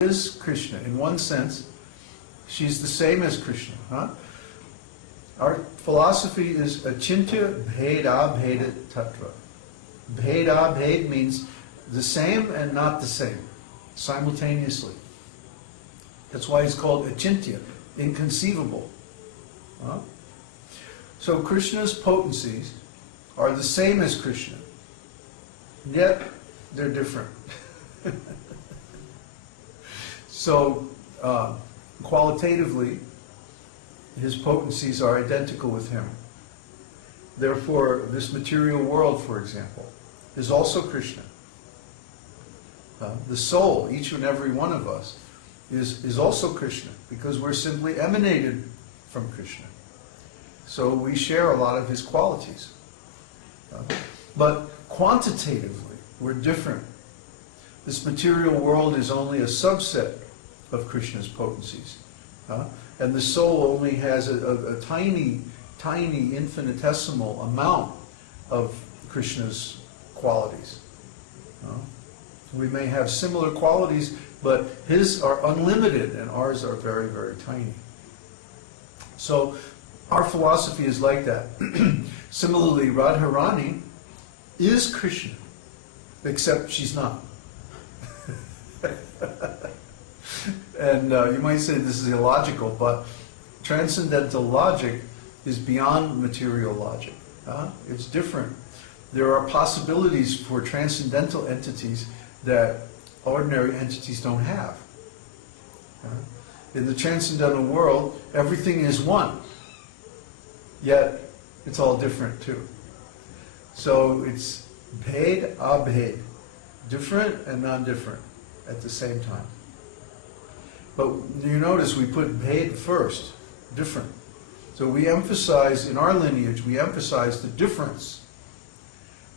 is Krishna. In one sense, she's the same as Krishna. Huh? Our philosophy is achintya bheda bheda tattva. Bheda bhed means the same and not the same, simultaneously. That's why it's called achintya, inconceivable. Huh? So Krishna's potencies are the same as Krishna, yet they're different. So, qualitatively, his potencies are identical with him. Therefore, this material world, for example, is also Krishna. The soul, each and every one of us, is also Krishna, because we're simply emanated from Krishna. So we share a lot of his qualities. But quantitatively, we're different. This material world is only a subset of Krishna's potencies. And the soul only has a tiny, tiny, infinitesimal amount of Krishna's qualities. We may have similar qualities, but his are unlimited and ours are very, very tiny. So our philosophy is like that. Similarly, Radharāṇī is Krishna, except she's not. And you might say this is illogical, but transcendental logic is beyond material logic. It's different. There are possibilities for transcendental entities that ordinary entities don't have. In the transcendental world, everything is one, yet it's all different too. So it's bhed abhed, different and non-different at the same time. But you notice we put bhed first, different. So we emphasize, in our lineage, we emphasize the difference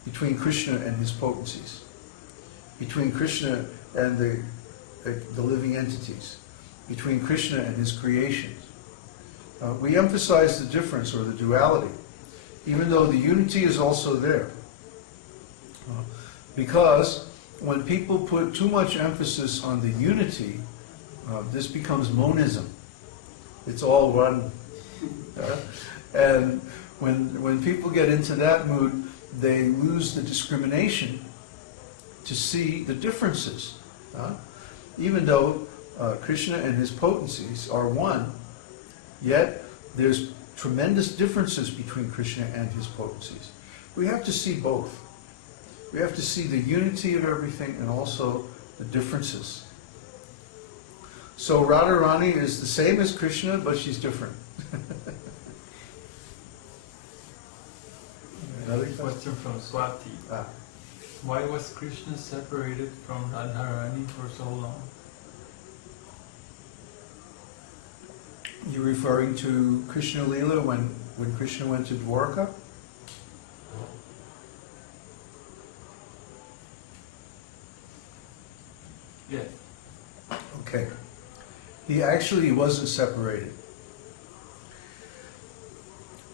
between Krishna and his potencies, between Krishna and the living entities, between Krishna and his creations. We emphasize the difference, or the duality, even though the unity is also there. Because when people put too much emphasis on the unity, this becomes monism. It's all one. And when people get into that mood, they lose the discrimination to see the differences. Even though Krishna and his potencies are one, yet there's tremendous differences between Krishna and his potencies. We have to see both. We have to see the unity of everything and also the differences. So Radharāṇī is the same as Krishna, but she's different. Another question from Swati. Why was Krishna separated from Radharāṇī for so long? You're referring to Krishna Lila when Krishna went to Dwarka? Yes. Okay. He actually wasn't separated.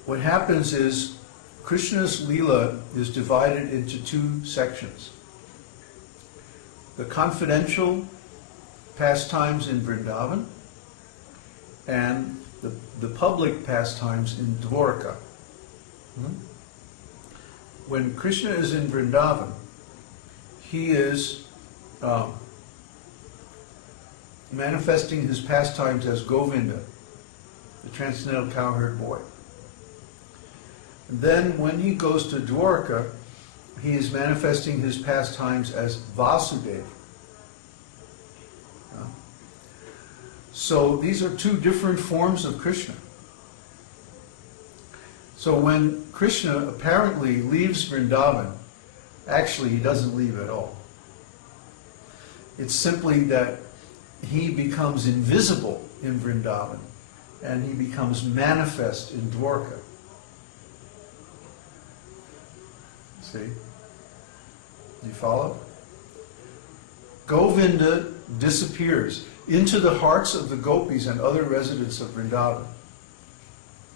What happens is Krishna's Leela is divided into two sections. The confidential pastimes in Vrindavan and the public pastimes in Dwarka. When Krishna is in Vrindavan, he is manifesting his pastimes as Govinda, the transcendental cowherd boy. And then when he goes to Dwarka, he is manifesting his pastimes as Vasudeva. So these are two different forms of Krishna. So when Krishna apparently leaves Vrindavan, actually he doesn't leave at all. It's simply that he becomes invisible in Vrindavan and he becomes manifest in Dwarka. See? Do you follow? Govinda disappears into the hearts of the gopis and other residents of Vrindavan.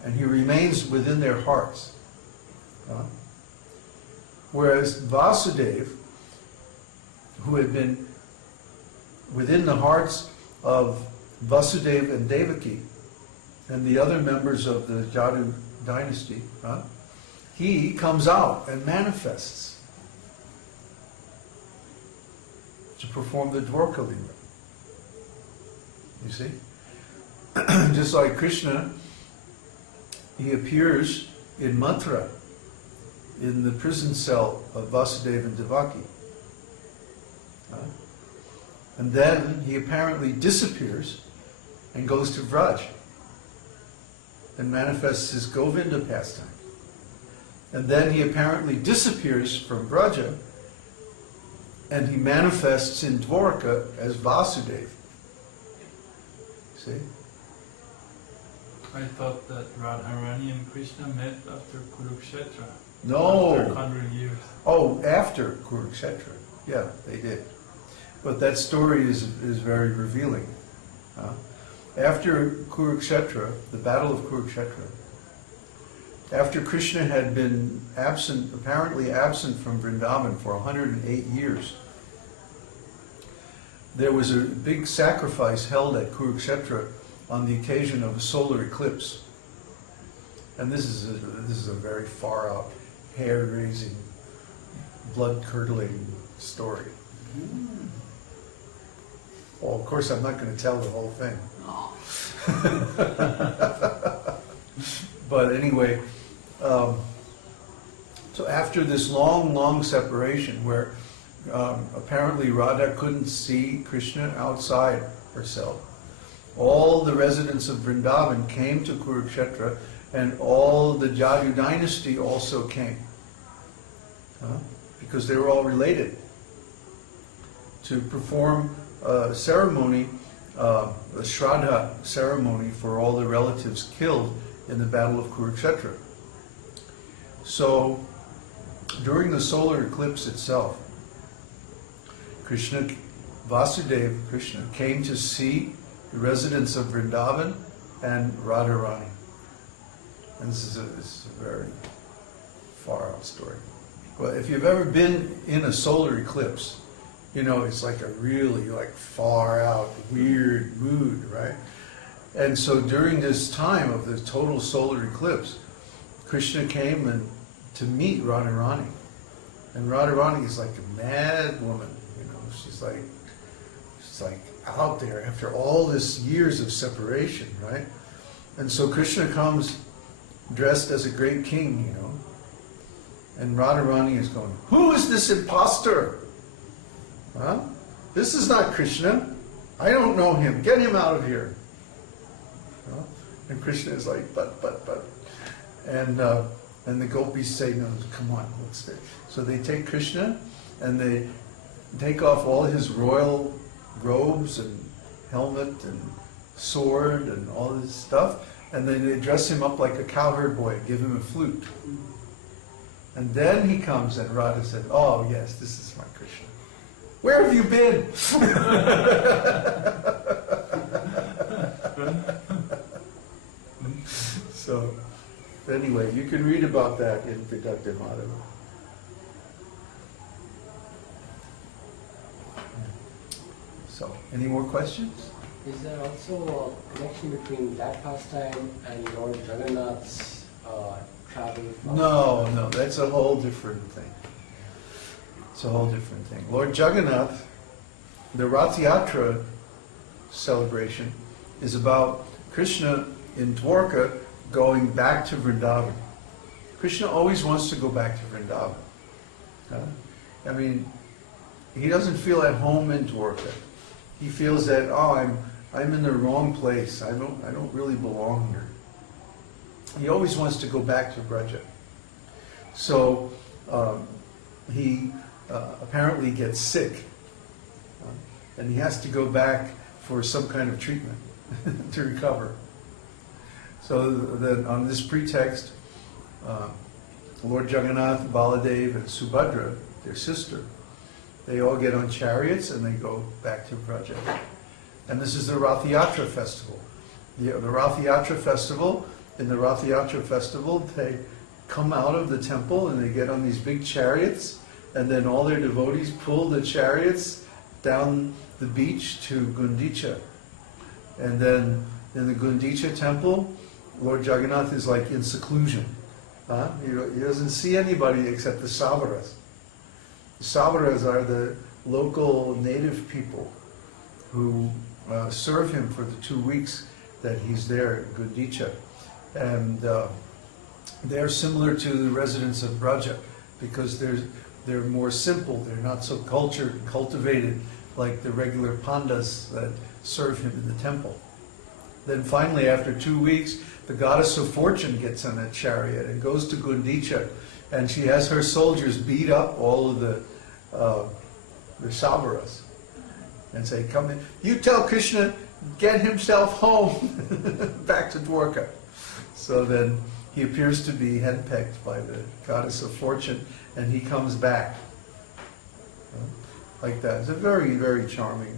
And he remains within their hearts. Whereas Vasudeva, who had been within the hearts of Vasudeva and Devaki and the other members of the Yadu dynasty, he comes out and manifests to perform the Dwarka Lila. You see? Just like Krishna, he appears in Mathura, in the prison cell of Vasudeva and Devaki. And then he apparently disappears and goes to Vraj and manifests his Govinda pastime. And then he apparently disappears from Vraja and he manifests in Dwarka as Vasudeva. See? I thought that Radharani and Krishna met after Kurukshetra. No. After 100 years. Oh, after Kurukshetra. Yeah, they did. But that story is very revealing. After Kurukshetra, the Battle of Kurukshetra, after Krishna had been absent, apparently absent from Vrindavan for 108 years, there was a big sacrifice held at Kurukshetra on the occasion of a solar eclipse. And this is a very far out, hair-raising, blood-curdling story. Well, of course, I'm not going to tell the whole thing. But anyway, so after this long, long separation where apparently Radha couldn't see Krishna outside herself, all the residents of Vrindavan came to Kurukshetra and all the Jadu dynasty also came. Because they were all related, to perform a ceremony, a Shraddha ceremony for all the relatives killed in the Battle of Kurukshetra. So, during the solar eclipse itself, Vasudeva Krishna came to see the residents of Vrindavan and Radharani. And this is a very far out story. Well, if you've ever been in a solar eclipse, you know, it's like a really far out, weird mood, right? And so during this time of the total solar eclipse, Krishna came to meet Radharani. And Radharani is like a mad woman, you know, she's like out there after all this years of separation, right? And so Krishna comes dressed as a great king, you know. And Radharani is going, "Who is this imposter? Huh? This is not Krishna. I don't know him. Get him out of here." And Krishna is like, but. And the gopis say, "No, come on, what's this?" So they take Krishna and they take off all his royal robes and helmet and sword and all this stuff, and then they dress him up like a cowherd boy and give him a flute. And then he comes and Radha said, "Oh yes, this is my Krishna. Where have you been?" So, anyway, you can read about that in Vidagdha Madhava. So, any more questions? Is there also a connection between that pastime and Lord Jagannath's travel? No, that's a whole different thing. It's a whole different thing. Lord Jagannath, the Rath Yatra celebration is about Krishna in Dwarka going back to Vrindavan. Krishna always wants to go back to Vrindavan. I mean, he doesn't feel at home in Dwarka. He feels that, I'm in the wrong place. I don't really belong here. He always wants to go back to Vraja. So he apparently gets sick, and he has to go back for some kind of treatment to recover. So then on this pretext, Lord Jagannath, Baladev, and Subhadra, their sister, they all get on chariots and they go back to Vraja. And this is the Rath Yatra festival. The Rath Yatra festival, in the Rath Yatra festival, they come out of the temple and they get on these big chariots, and then all their devotees pull the chariots down the beach to Gundicha. And then in the Gundicha temple, Lord Jagannath is like in seclusion. He doesn't see anybody except the Savaras. The Savaras are the local native people who serve him for the 2 weeks that he's there at Gundicha. And they're similar to the residents of Braja because they're more simple, they're not so cultured and cultivated like the regular pandas that serve him in the temple. Then finally, after 2 weeks, the goddess of fortune gets on a chariot and goes to Gundicha, and she has her soldiers beat up all of the Savaras and say, "Come in, you tell Krishna, get himself home back to Dwarka." So then he appears to be henpecked by the goddess of fortune, and he comes back like that. It's a very, very charming